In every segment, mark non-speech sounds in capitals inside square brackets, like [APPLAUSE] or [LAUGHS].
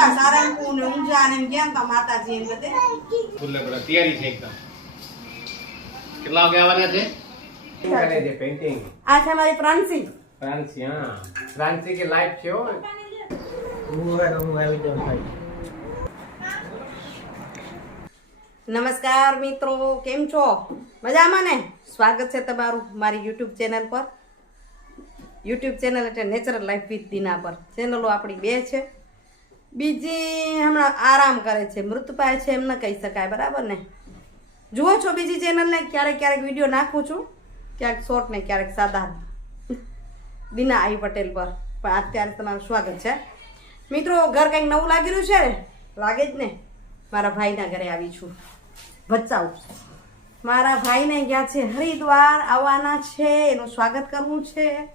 એમાં સારંગપુર ને ઊંઝા ને ગયા તા માતાજી એમ બધે. ફૂલ બધા તૈયારી છે એકદમ. કેટલા વાગે આવવાના છે? શું કરે છે પેઇન્ટિંગ આ છે મારી પ્રાંસી ફ્રાન્સી હા. ફ્રાન્સી કે લાઈફ છે હો. નમસ્કાર મિત્રો કેમ છો? મજામાં ને? સ્વાગત છે તમારું મારી યુટ્યુબ ચેનલ પર. યુટ્યુબ ચેનલ એટલે નેચરલ લાઈફ વિથ દિના પર. ચેનલો આપણી બે છે. બીજી હમણાં આરામ કરે છે. મૃતપાય છે એમ ન કહી શકાય, બરાબર ને? જુઓ છો બીજી ચેનલને ક્યારેક ક્યારેક વીડિયો નાખું છું. ક્યાંક શોર્ટ ને, ક્યારેક સાદા. દિના આઈ પટેલ પર. પણ અત્યારે તમારું સ્વાગત છે. મિત્રો, ઘર કંઈક નવું લાગી રહ્યું છે? લાગે જ ને? મારા ભાઈના ઘરે આવી છું. ભચાઉ. મારા ભાઈને ગયા છે હરિદ્વાર, આવવાના છે. એનું સ્વાગત કરવું છે.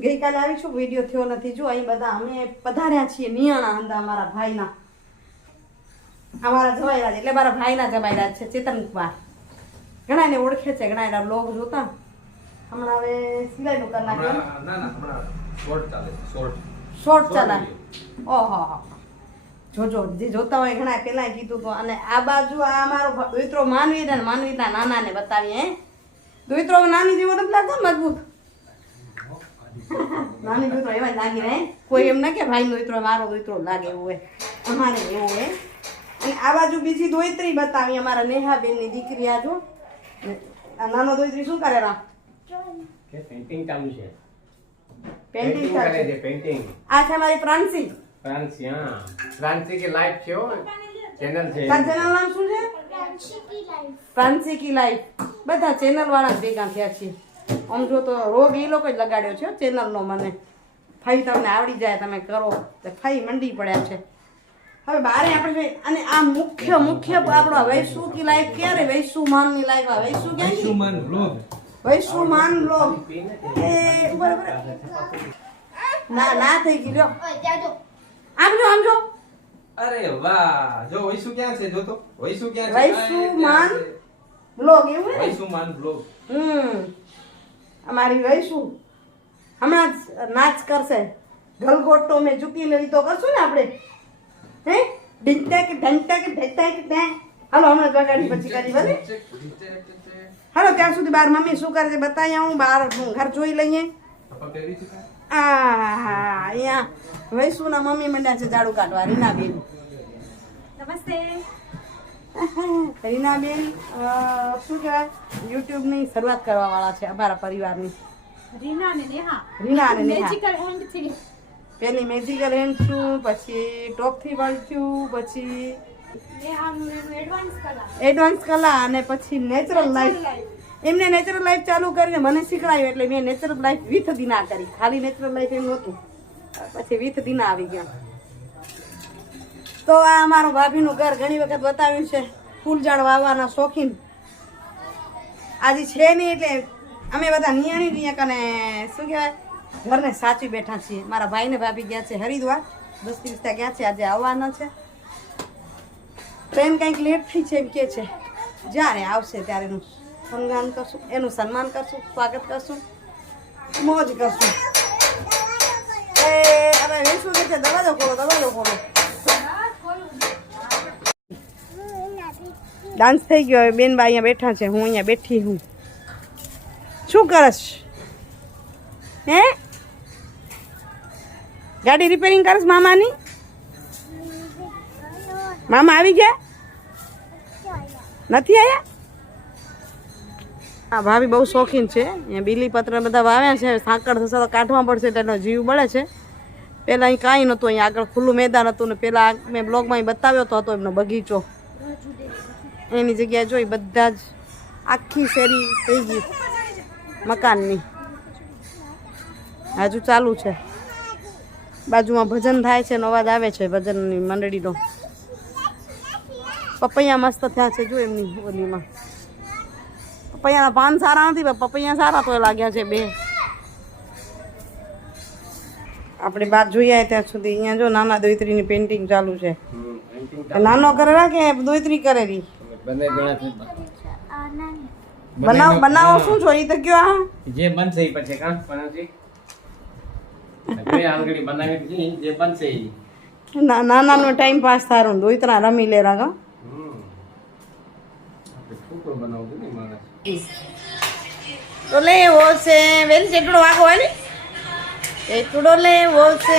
ગઈકાલે આવી છું વીડિયો થયો નથી. જો અહીં બધા અમે પધાર્યા છીએ નિયાણા અંદા અમારા ભાઈના. અમારા જવાયરા એટલે મારા ભાઈના જવાયરા છે ચેતન કુમાર. ઘણા એને ઓળખે છે ઘણા એના બ્લોગ જોતા. હમણાં હવે સિલાઈનું કરી નાખ્યું શોર્ટ ચાલે ઓહો જોજો જે જોતા હોય ઘણા પેલા કીધું તો. અને આ બાજુ આ અમારો ભ- દોઈત્રો માનવી ને માનવીના નાના ને બતાવીએ દોઈત્રો નાની જેવો નથી લાગતો મજબૂત? [LAUGHS] નાની દોઈત્રો એવા લાગી રહે. કોઈ એમ ના કે ભાઈ દોઈત્રો મારો દોઈત્રો લાગે એવું હોય. અમારે એવું હોય. અને આ બાજુ બીજી દોયત્રી બતાવી અમારા નેહાબેનની દીકરી આ જો. આ નાનો દોયત્રી શું કરે રા? પેન્ટિંગ પેઇન્ટિંગ ચાલુ છે. પેન્ટિંગ કરે છે પેન્ટિંગ આ છે મારી પ્રાંસી પ્રાંસી હા. પ્રાંસી કે લાઈફ છે હો. ચેનલ છે. તાર ચેનલ નામ શું છે? પ્રાંસી કી લાઈફ બધા ચેનલ વાળા ભેગા થયા છીએ. આમ જો તો રોગ એ લોકો જ લગાડ્યો છે ચેનલનો મને. ફાઈ તમને આવડી જાય તમે કરો. તો ફાઈ મંડી પડ્યા છે. હવે બારે આપણે અને આ મુખ્ય મુખ્ય આપણો વૈસુ કી લાઈફ ક્યારે? વૈસુ માનની લાઈફ આ વૈસુ ક્યાં વૈસુ માન બ્લોગ વૈસુ માન રહો, એ બરાબર ના ના થઈ ગઈ લ્યો. આમ જો આમ જો. અરે વાહ જો વૈસુ ક્યાં છે જો તો. વૈસુ ક્યાં છે? વૈસુમાન બ્લોગ એવું ને? વૈસુમાન બ્લોગ હમ. અમારી રહીશું. હમણાં જ નાચ કરશે. ગલગોટો મેં ચૂકી લીધો. કરશું ને આપણે? હે? ઢીંટેક ઢંટેક ઢેટેક ત્યાં હાલો હમણાં જ વગાડી પછી કરી ભલે. હાલો ત્યાં સુધી બાર મમ્મી શું કરે છે બતાવી બહાર હું ઘર જોઈ લઈએ. આ અહીંયા વૈસુના મમ્મી મંડ્યા છે ઝાડુ કાઢવા રીના બેન નમસ્તે. રીનાબેન શું કહેવાય? યુટ્યુબની શરૂઆત કરવા વાળા છે અમારા પરિવારની. રીના અને નેહા? રીના અને નેહા. મેજિકલ હેન્ડથી પેલી મેજિકલ હેન્ડ છું પછી ટોપથી વળ્યું પછી નેહા નું એડવાન્સ કલા. અને પછી નેચરલ લાઈફ એમને નેચરલ લાઈફ ચાલુ કરીને મને શીખડાયું એટલે મેં નેચરલ લાઈફ વિથ દિના કરી. ખાલી નેચરલ લાઈફ એમ નહોતું. પછી વિથ દિના આવી ગયા. તો આ અમારું ભાભીનું ઘર ઘણી વખત બતાવ્યું છે ફૂલ ઝાડ વાવવાના શોખીન. આજે છે નહીં એટલે અમે બધા નિયાણી નિયા કને શું કહેવાય? ઘરને સાચી બેઠા છીએ. મારા ભાઈને ભાભી ગયા છે હરિદ્વાર. દસ દિવસ ત્યાં ગયા છે, આજે આવવાના છે. ટ્રેન કંઈક લેટ થઈ છે એમ કે છે, જ્યારે આવશે ત્યારે એનું સન્માન કરશું, એનું સન્માન કરશું, સ્વાગત કરશું, મોજ કરશું. હવે રેશું કે છે, દરવાજો ખોલો દરવાજો ખોલો. ડાન્સ થઈ ગયો, હવે બેન બા અહીંયા બેઠા છે, હું અહીંયા બેઠી હું. શું કરશ હે? ગાડી રિપેરિંગ કરશ મામાની? મામા આવી ગયા? નથી આવ્યા હા ભાભી બહુ શોખીન છે. અહીંયા બીલીપત્ર બધા વાવ્યા છે સાંકળ થશે તો કાઢવા પડશે એટલે જીવ બળે છે. પહેલાં અહીં કાંઈ નહોતું, અહીંયા આગળ ખુલ્લું મેદાન હતું ને પહેલાં મેં બ્લોગમાં બતાવ્યો તો હતો એમનો બગીચો. એની જગ્યાએ જોઈ બધા જ આખી શેરી થઈ ગઈ. મકાનની. હજુ ચાલુ છે. બાજુમાં ભજન થાય છે અવાજ આવે છે ભજનની મંડળીનો. પપૈયા મસ્ત થયા છે જો એમની ઓલીમાં. પપૈયાના પાન સારા નથી પણ પપૈયા સારા તો લાગ્યા છે બે. આપણે બાદ જોઈએ ત્યાં સુધી. અહીંયા જો નાના દોઈત્રીની પેઇન્ટિંગ ચાલુ છે. નાનો કરેલા કે દોઈત્રી કરેલી. બંને ગણા છે. બનાવ બનાવો શું છો? એ તો કયો આ? જે બનશે એ પછી કા? પણજી આંગળી બનાવી જે બનશે ઈ. ના નાનાનો ટાઈમ પાસ થારો ને દોઈતરા રમી લે રાગા છોકરો બનાવતું ને માણસ. તો લેવો છે. વેલ ચેટડો વાગો હાલે ચેટડો લેવો છે.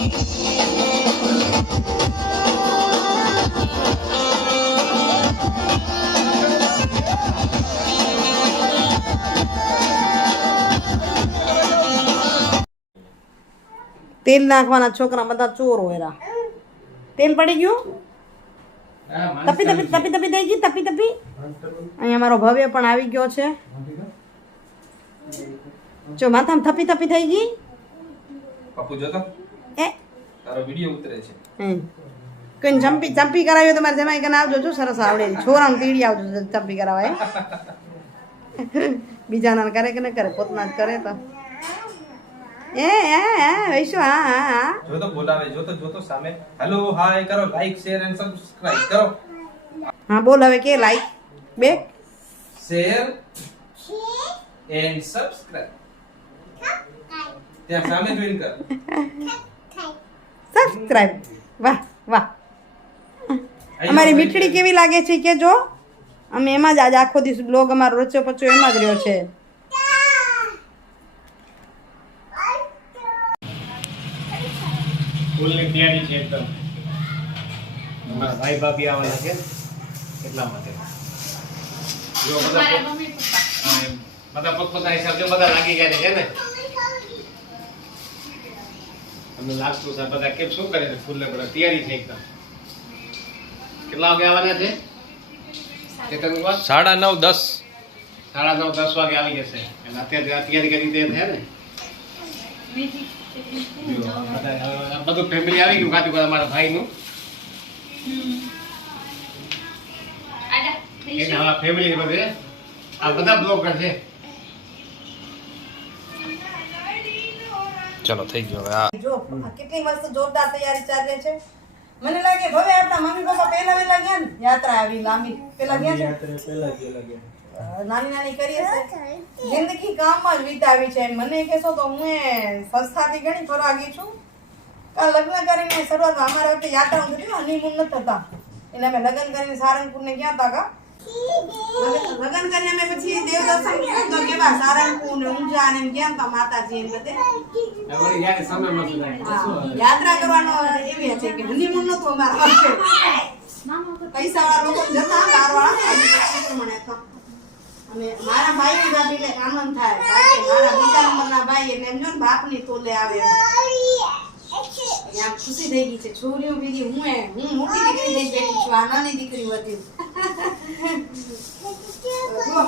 તેલ નાખવાના છોકરા બધા ચોર હોય તેલ પડી ગયું? તપી તપી તપી તપી થઈ ગઈ તપી તપી. અહીંયા મારો ભવ્ય પણ આવી ગયો છે. જો માથામાં થપી થપી થઈ ગઈ? પપ્પુ જોતો એ? તારો વીડિયો ઉતરે છે. કરાવ્યો તમારે જમાઈ કને આવજો જો સરસ આવડે. છોરાને તીડી આવજો ચંપી કરાવાય બીજાના કરે કે ન કરે પોતના જ કરે તો. એ એ એ વૈશુ હા હા જો તો બોલાવે જોતો જોતો સામે. હેલો હાય કરો લાઈક શેર એન્ડ સબસ્ક્રાઇબ કરો. હા બોલ હવે કે લાઈક બે શેર એન્ડ સબસ્ક્રાઇબ ત્યાં સામે જોઈન કર. સબસ્ક્રાઇબ વાહ વાહ. અમારી મીઠડી કેવી લાગે છે કે જો? અમે એમાં જ આજે આખો દિવસ બ્લોગ અમારો રચો પચ્યો એમાં જ રહ્યો છે. ફૂલની તૈયારી છે એકદમ. મારા ભાઈ ભાભી આવવાના છે. એટલા માટે. જો બધા. બધા પોતપોતાના હિસાબે બધા લાગી ગયા છે ને? અમને લાગતું છે બધા કેમ શું કરે છે ફૂલને બધા તૈયારી છે એકદમ. કેટલા વાગે આવવાના છે? સાડા નવ દસ. સાડા નવ દસ વાગે આવી જશે. એટલે અત્યારે તૈયારી કરી દે છે ને? જો, બધા ફેમિલી આવી ગયું ખાતું મારા ભાઈનું. હવે ફેમિલી બધે આ બધા બ્લોગર કરશે ચલો થઈ ગયો હવે આ. જો આ કેટલી મસ્ત જોરદાર તૈયારી ચાલે છે. મને લાગે હવે આપણા મમ્મી પપ્પા પહેલા વેલા ગયા ને? યાત્રા આવી લાંબી. પેલા ગયા છે? અ, નાની નાની કરી હશે જિંદગી કામમાં જ વિતાવી છે. મને કહેશો તો હું એ સંસ્થાથી ઘણી ફરવા ગઈ છું. આ લગ્ન કરીને શરૂઆતમાં અમારા વખતે યાત્રા હતી હનીમૂન નથી થતા. એટલે અમે લગ્ન કરીને સારંગપુર ને ગયા હતા કા લગ્ન કરીને અમે પછી દેવ દર્શન તો કેવા સારંગપુર ને ઊંઝા ને ગયા હતા માતાજી ને બધે. યાત્રા કરવાનો એવી છે કે હનીમૂન નતું અમારા પૈસા વાળા લોકો જતા કાર વાળા પ્રમાણે હતા. અને મારા ભાઈ ભાભીને આનંદ થાય, કારણ કે મારા બીજા નંબરના ભાઈ એને એમ જો ને તોલે આવે એમ. ખુશી થઈ ગઈ છે, છોરીઓ ભેગી, હું એ, હું મોટી દીકરી થઈ બેઠી છું આ નાની દીકરી વધી. જો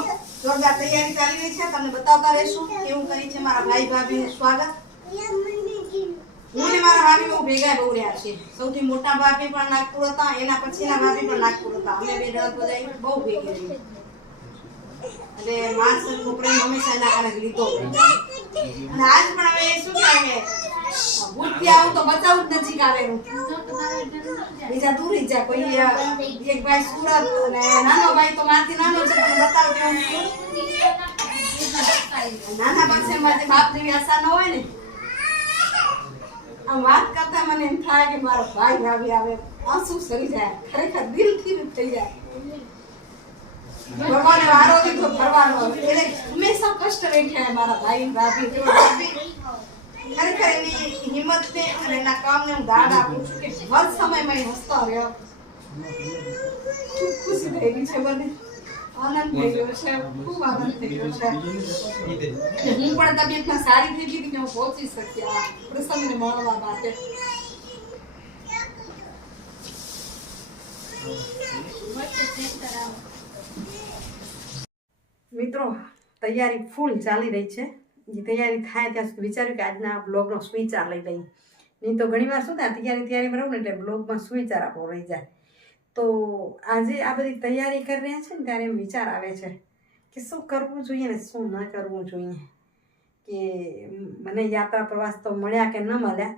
જોરદાર તૈયારી ચાલી રહી છે, તમને બતાવતા રહેશું કેવું કરી છે મારા ભાઈ ભાભીનું સ્વાગત. હું ને મારા ભાભી બહુ ભેગા બહુ રહ્યા છે સૌથી મોટા ભાભી પણ નાગપુર હતા, એના પછીના ભાભી પણ નાગપુર હતા. અમે બે દર બધા બહુ ભેગી રહી એટલે માસ પ્રેમ હંમેશા એના કારણે લીધો. અને આજ પણ હવે શું કહેવાય બુદ્ધિ આવું તો બચાવું જ નથી આવેલું બીજા દૂર જાય. કોઈ એક ભાઈ સુરત અને નાનો ભાઈ તો માથી નાનો છે પણ બતાવજો નાના પાસે મારી બાપ જેવી આશા ન હોય ને, આમ વાત કરતા મને એમ થાય કે મારો ભાઈ આવી, આવે. આંસુ સરી જાય? ખરેખર દિલથી થઈ જાય. હું દાદ આપું છું પણ તબિયતમાં સારી થઈ ગઈ હું પહોંચી શક્યા પ્રસંગને મળવા માટે. મિત્રો, તૈયારી ફૂલ ચાલી રહી છે. જે તૈયારી થાય ત્યાં સુધી વિચાર્યું કે આજના બ્લોગનો સુવિચાર લઈ લઈએ. નહીં તો ઘણી વાર શું થાય તૈયારી તૈયારીમાં રહું ને એટલે બ્લોગમાં સુવિચાર આપવો રહી જાય. તો આજે આ બધી તૈયારી કરી રહ્યા છે ને ત્યારે એમ વિચાર આવે છે કે શું કરવું જોઈએ ને શું ન કરવું જોઈએ. કે મને યાત્રા પ્રવાસ તો મળ્યા કે ન મળ્યા,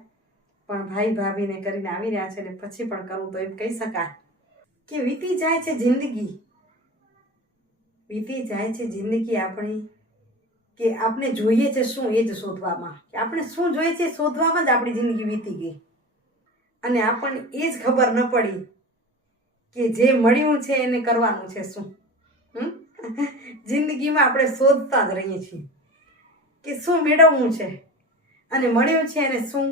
પણ ભાઈ ભાભીને કરીને આવી રહ્યા છે ને પછી પણ કરવું તો એમ કહી શકાય. કે વીતી જાય છે જિંદગી. વીતી જાય છે જિંદગી આપણી, કે આપણે જોઈએ છે શું એ જ શોધવામાં. કે આપણે શું જોઈએ છે શોધવામાં જ આપણી જિંદગી વીતી ગઈ. અને આપણને એ જ ખબર ન પડી કે જે મળ્યું છે એને કરવાનું છે શું? [LAUGHS] જિંદગીમાં આપણે શોધતા જ રહીએ છીએ કે શું મેળવવું છે અને મળ્યું છે એને શું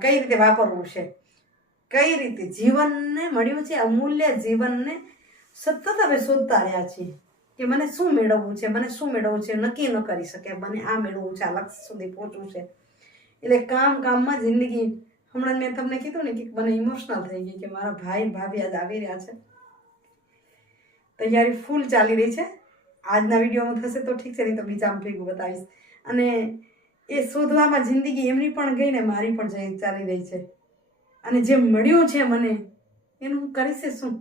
કઈ રીતે વાપરવું છે. કઈ રીતે જીવનને મળ્યું છે, અમૂલ્ય જીવનને સતત અમે શોધતા રહ્યા છીએ કે મને શું મેળવવું છે, મને શું મેળવવું છે, નક્કી ન કરી શકે, મને આ મેળવવું છે, આ લક્ષ્ય સુધી પહોંચવું છે. એટલે કામ કામમાં જિંદગી, હમણાં મેં તમને કીધું ને કે મને ઇમોશનલ થઈ ગઈ કે મારા ભાઈ ભાભી આજ આવી રહ્યા છે. તૈયારી ફૂલ ચાલી રહી છે. આજના વિડીયોમાં થશે તો ઠીક છે, નહીં તો બીજામાં ભેગું બતાવીશ. અને એ શોધવામાં જિંદગી એમની પણ ગઈ ને મારી પણ ચાલી રહી છે. અને જે મળ્યું છે મને, એનું હું કરીશ શું?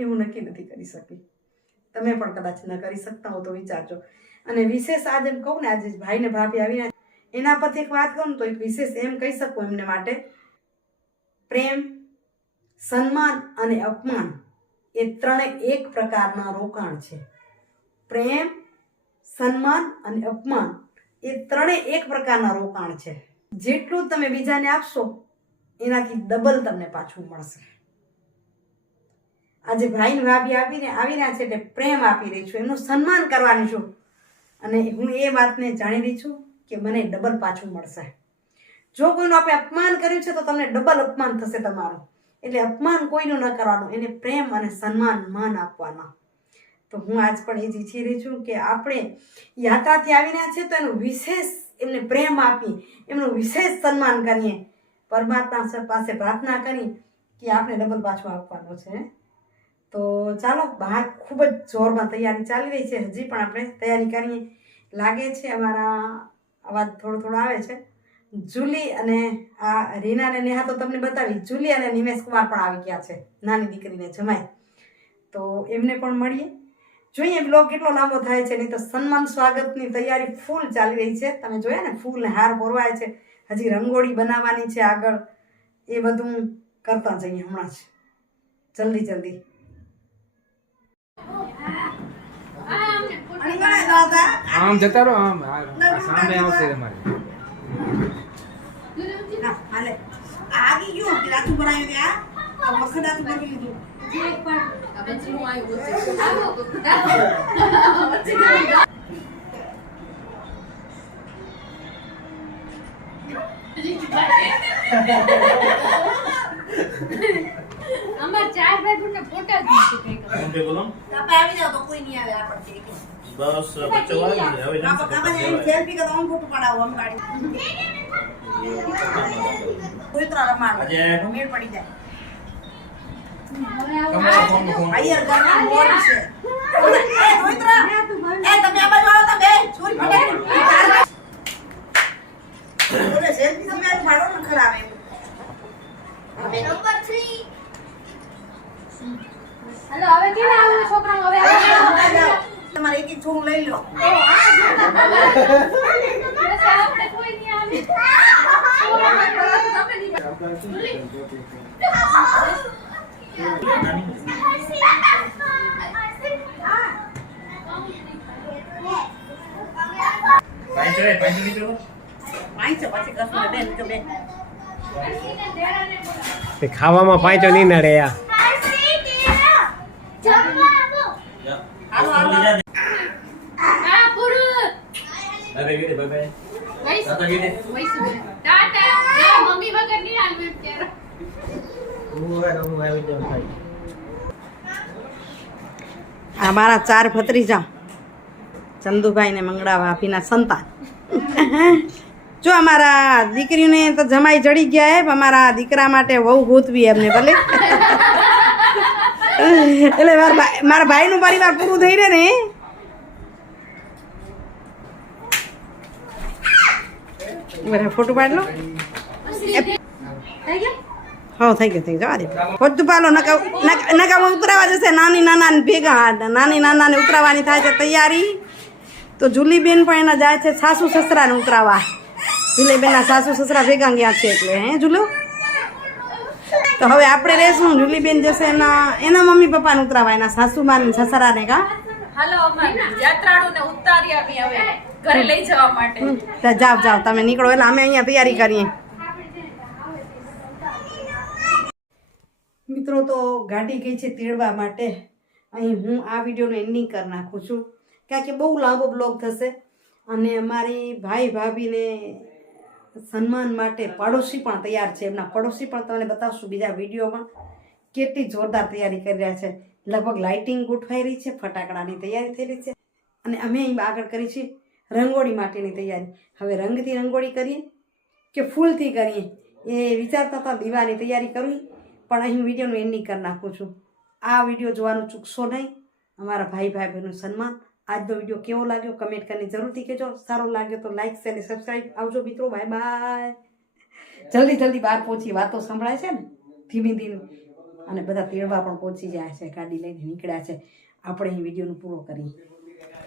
એ હું નક્કી નથી કરી શકી. તમે પણ કદાચ ન કરી શકતા હો તો વિચારજો. અને વિશેષ આજે એમ કહું ને, આજે ભાઈને ભાભી આવીને એના પરથી એક વાત કહું ને, તો એક વિશેષ એમ કહી શકું એમને માટે. પ્રેમ, સન્માન અને અપમાન એ ત્રણે એક પ્રકારના રોકાણ છે. પ્રેમ, સન્માન અને અપમાન એ ત્રણે એક પ્રકારના રોકાણ છે. જેટલું તમે બીજાને આપશો, એનાથી ડબલ તમને પાછું મળશે. આજે ભાઈને ભાભી આપીને આવી રહ્યા છે એટલે પ્રેમ આપી રહી છું, એમનું સન્માન કરવાની છું. અને હું એ વાતને જાણી રહી છું કે મને ડબલ પાછું મળશે. જો કોઈનું આપણે અપમાન કર્યું છે તો તમને ડબલ અપમાન થશે તમારું. એટલે અપમાન કોઈનું ન કરવાનું, એને પ્રેમ અને સન્માન માન આપવાના. તો હું આજ પણ એ જ ઈચ્છી રહી છું કે આપણે યાત્રાથી આવી રહ્યા છે તો એનું વિશેષ એમને પ્રેમ આપી, એમનું વિશેષ સન્માન કરીએ. પરમાત્મા પાસે પ્રાર્થના કરી કે આપણે ડબલ પાછું આપવાનું છે. તો ચાલો, બહાર ખૂબ જ જોરમાં તૈયારી ચાલી રહી છે. હજી પણ આપણે તૈયારી કરીએ લાગે છે. અમારા અવાજ થોડો થોડો આવે છે. જુલી અને આ રીના અને નેહા તો તમને બતાવી, જુલી અને નિમેશ કુમાર પણ આવી ગયા છે, નાની દીકરીને જમાય તો એમને પણ મળીએ. જોઈએ બ્લોગ કેટલો લાંબો થાય છે, નહીં તો સન્માન સ્વાગતની તૈયારી ફૂલ ચાલી રહી છે. તમે જોયા ને, ફૂલ હાર પોરવાય છે. હજી રંગોળી બનાવવાની છે આગળ. એ બધું કરતા જઈએ હમણાં જ. જલ્દી જલ્દી. આમ જતા રહો આમ સામે આવશે તમારે આગી ગયું રાતું બનાવ્યું ત્યાં વખત રાતું કરી લીધું. [LAUGHS] અમાર ચાર ભાઈ ને ફોટા જ નથી ભેગા. ઓકે બોલો. આપણે આવી જાવ તો કોઈ નહીં આવે આપણને બસ બચ્ચો આવી ગયા હવે આપણે સેલ્ફી કરો હું ફોટો પડાવો આમ પાડી કોઈતરા રમાડો. આજે મેળ પડી જાય. આયર ઘરમાં મોર છે. એ કોઈતરા એ તમે આ બાજુ આવો તો બે. છોરી ફટાફટ. ઓલે સેલ્ફી સિવાય પાડો ને ખરાબ એમ. હાલો હવે કેવા આવું છોકરા હવે આવો. તમારે એક એક લઈ લો પછી આપણે કોઈ નહીં આવે. પાંચ રે પાંચ પાંચ પછી કશું બેન કે બે ખાવામાં પાંચો નહીં નડે યા જા. હાલો, હાલો. જા. હા, પુરુષ. બાય. ટાટા. મમ્મી વગર નહીં એમ ત્યારે. આ મારા ચાર ભત્રીજા. ચંદુભાઈ ને મંગળા ભાભીના સંતાન. જો અમારા દીકરીને તો જમાઈ જડી ગયા હે અમારા દીકરા માટે વહુ ગોતવી એમને ભલે. [LAUGHS] એટલે મારા ભાઈ મારા ભાઈનું પરિવાર પૂરું થઈ રહે ને. બરાબર ફોટો પાડ લો. થઈ ગયું? હા થઈ ગયો થઈ ગયો. જવા દે. ફોટો પાડો નકા નકા- નકામાં ઉતરાવા જશે. નાની નાના ભેગા હાથ નાની નાનાને ઉતરાવાની થાય છે તૈયારી. તો જુલીબેન પણ એના જાય છે સાસુ સસરાને ઉતરાવા. જુલીબેનના સાસુ સસરા ભેગા ગયા છે એટલે હે જુલો? તો હવે આપણે રહેશું. જુલીબેન જશે એના એના મમ્મી પપ્પાને ઉતરાવા એના સાસુ માને સસરાને કા? હાલો અમાર યાત્રાળુ ઉતારી આવી હવે. ઘરે લઈ જવા માટે. જાવ જાઓ તમે નીકળો. એટલે અમે અહીંયા તૈયારી કરીએ. મિત્રો, તો ગાડી ગઈ છે તેડવા માટે. અહીં હું આ વિડીયોનું એન્ડિંગ કરી નાખું છું. કારણ કે બહુ લાંબો બ્લોગ થશે. અને અમારી ભાઈ, ભાભીને સન્માન માટે પડોશી પણ તૈયાર છે. એમના પડોશી પણ તમને બતાવશું બીજા વિડીયોમાં. કેટલી જોરદાર તૈયારી કરી રહ્યા છે. લગભગ લાઇટિંગ ગોઠવાઈ રહી છે, ફટાકડાની તૈયારી થઈ રહી છે. અને અમે અહીં આગળ કરી છે રંગોળી માટેની તૈયારી. હવે રંગથી રંગોળી કરીએ કે ફૂલથી કરીએ એ વિચારતા હતા દીવાની તૈયારી કરવી. પણ અહીં વિડીયોનું એન્ડિંગ કરી નાખું છું. આ વીડિયો જોવાનું ચૂકશો નહીં. અમારા ભાઈ ભાઈ બહેનનું સન્માન. આજનો વીડિયો કેવો લાગ્યો કમેન્ટ કરીને જરૂરથી કહેજો. સારો લાગ્યો તો લાઇક શેર અને સબસ્ક્રાઈબ આવજો મિત્રો. બાય બાય જલ્દી જલ્દી બહાર પહોંચી વાતો સંભળાય છે ને? ધીમે ધીમે. અને બધા તેડવા પણ પહોંચી જાય છે. ગાડી લઈને નીકળ્યા છે. આપણે અહીં વિડીયોનું પૂરો કરીએ.